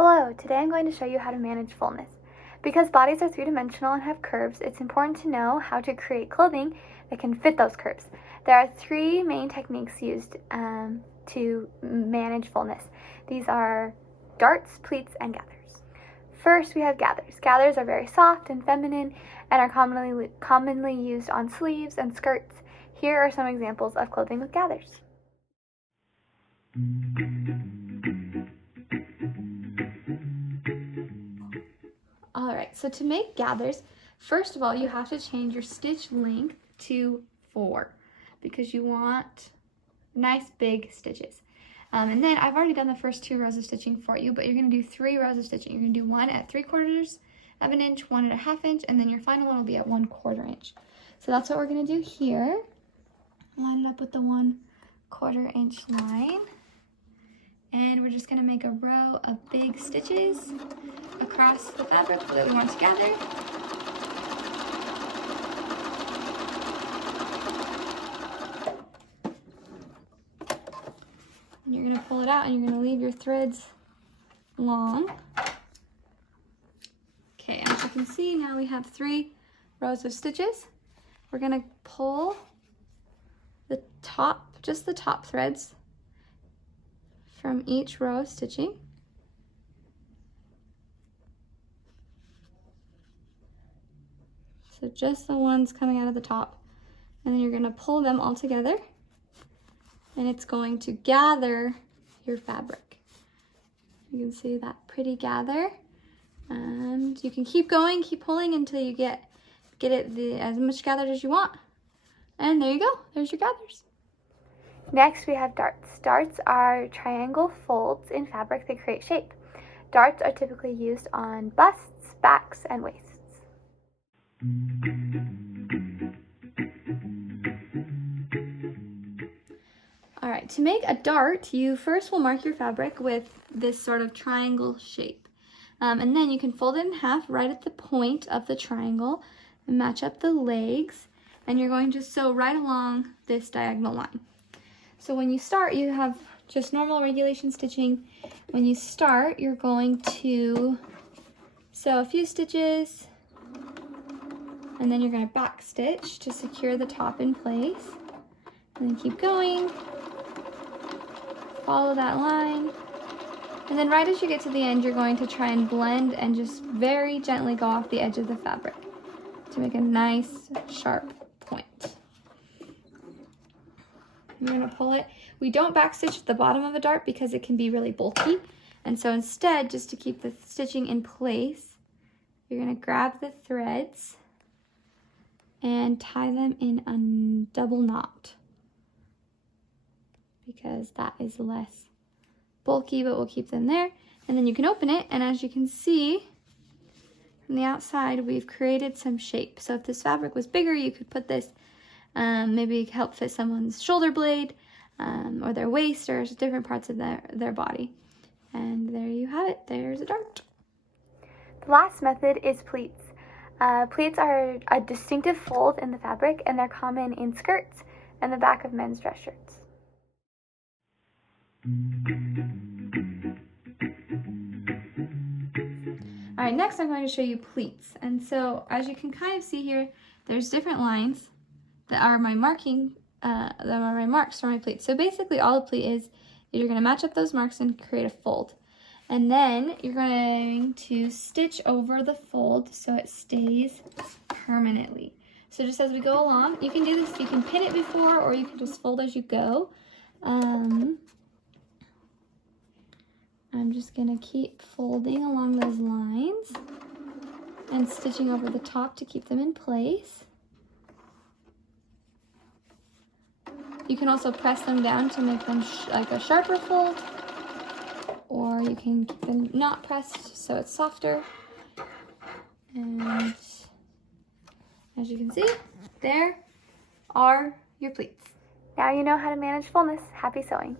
Hello, today I'm going to show you how to manage fullness. Because bodies are three-dimensional and have curves, it's important to know how to create clothing that can fit those curves. There are three main techniques used to manage fullness. These are darts, pleats, and gathers. First, we have gathers. Gathers are very soft and feminine and are commonly used on sleeves and skirts. Here are some examples of clothing with gathers. Alright, so to make gathers, first of all, you have to change your stitch length to 4 because you want nice big stitches. And then I've already done the first 2 rows of stitching for you, but you're going to do 3 rows of stitching. You're going to do one at 3/4 of an inch, one at 1/2 inch, and then your final one will be at 1/4 inch. So that's what we're going to do here. Line it up with the 1/4 inch line. And we're just going to make a row of big stitches across the fabric that we want to gather. And you're going to pull it out and you're going to leave your threads long. Okay, as you can see, now we have 3 rows of stitches. We're going to pull the top, just the top threads from each row of stitching. So just the ones coming out of the top. And then you're going to pull them all together. And it's going to gather your fabric. You can see that pretty gather. And you can keep going, keep pulling until you get it as much gathered as you want. And there you go. There's your gathers. Next, we have darts. Darts are triangle folds in fabric that create shape. Darts are typically used on busts, backs, and waists. All right, to make a dart, you first will mark your fabric with this sort of triangle shape. And then you can fold it in half right at the point of the triangle and match up the legs. And you're going to sew right along this diagonal line. So when you start, you have just normal regulation stitching. When you start, you're going to sew a few stitches, and then you're going to back stitch to secure the top in place. And then keep going, follow that line. And then right as you get to the end, you're going to try and blend and just very gently go off the edge of the fabric to make a nice sharp point. You're going to pull it. We don't backstitch at the bottom of a dart because it can be really bulky. And so instead, just to keep the stitching in place, you're going to grab the threads and tie them in a double knot because that is less bulky, but we'll keep them there. And then you can open it, and as you can see from the outside, we've created some shape. So if this fabric was bigger, you could put this maybe help fit someone's shoulder blade or their waist or different parts of their body. And there you have it. There's a dart. The last method is pleats. Pleats are a distinctive fold in the fabric, and they're common in skirts and the back of men's dress shirts. All right, next I'm going to show you pleats. And so as you can kind of see here, there's different lines that are my marks for my pleats. So basically all a pleat is you're going to match up those marks and create a fold. And then you're going to stitch over the fold so it stays permanently. So just as we go along, you can do this, you can pin it before or you can just fold as you go. I'm just going to keep folding along those lines and stitching over the top to keep them in place. You can also press them down to make them like a sharper fold, or you can keep them not pressed so it's softer. And as you can see, there are your pleats. Now you know how to manage fullness. Happy sewing.